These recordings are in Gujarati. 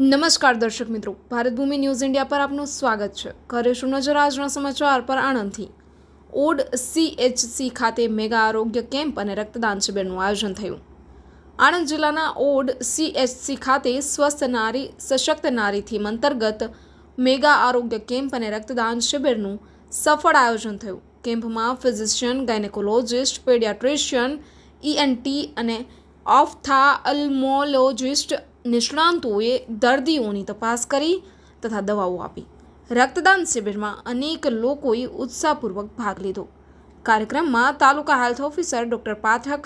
નમસ્કાર દર્શક મિત્રો, ભારત ભૂમિ ન્યૂઝ ઇન્ડિયા પર આપનું સ્વાગત છે। કરીશું નજર આજના સમાચાર પર આણંદથી। ઓડ CHC ખાતે મેગા આરોગ્ય કેમ્પ અને રક્તદાન શિબિરનું આયોજન થયું। આણંદ જિલ્લાના ઓડ CHC ખાતે સ્વસ્થ નારી સશક્ત નારી થીમ અંતર્ગત મેગા આરોગ્ય કેમ્પ અને રક્તદાન શિબિરનું સફળ આયોજન થયું। કેમ્પમાં ફિઝિશિયન, ગાયનેકોલોજિસ્ટ, પેડિયાટ્રિશિયન, ENT અને ઓફથાલ્મોલોજિસ્ટ નિષ્ણાંતોએ દર્દીઓની તપાસ કરી તથા દવાઓ આપી। રક્તદાન શિબિરમાં અનેક લોકોએ ઉત્સાહપૂર્વક ભાગ લીધો। કાર્યક્રમમાં taluka health officer doctor Pathak,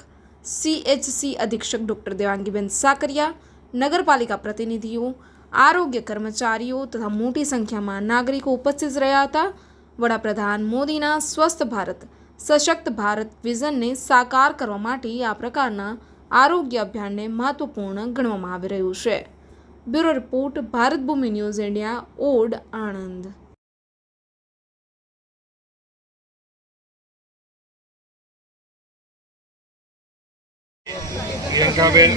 CHC અધિક્ષક ડૉક્ટર દેવાંગીબેન સાકરિયા, નગરપાલિકા પ્રતિનિધિઓ, આરોગ્ય કર્મચારીઓ તથા મોટી સંખ્યામાં નાગરિકો ઉપસ્થિત રહ્યા હતા। વડાપ્રધાન મોદીના સ્વસ્થ ભારત સશક્ત ભારત વિઝનને સાકાર કરવા માટે આ પ્રકારના આરોગ્ય અભિયાનને મહત્વપૂર્ણ ગણવામાં આવી રહ્યું છે। બ્યુરો રિપોર્ટ, ભારત ભૂમિ ન્યૂઝ ઇન્ડિયા, ઓડ, આણંદ। પ્રિયંકાબેન,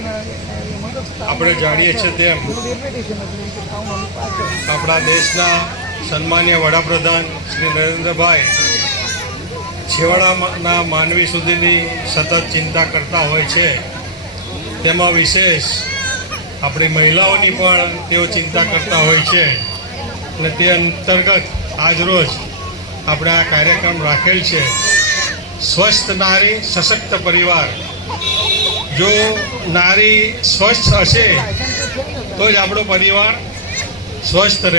આપણે જાણીએ છીએ તેમ આપણા દેશના સન્માનીય વડાપ્રધાન શ્રી નરેન્દ્રભાઈ છેવાડાના માનવી સુધીની સતત ચિંતા કરતા હોય છે। તેમાં વિશેષ આપણી મહિલાઓની પણ તેઓ ચિંતા કરતા હોય છે અને તે અંતર્ગત આજરોજ આપણે આ કાર્યક્રમ રાખેલ છે। સ્વસ્થ નારી સશક્ત પરિવાર। જો નારી સ્વસ્થ હશે તો જ આપણો પરિવાર સ્વસ્થ રહે।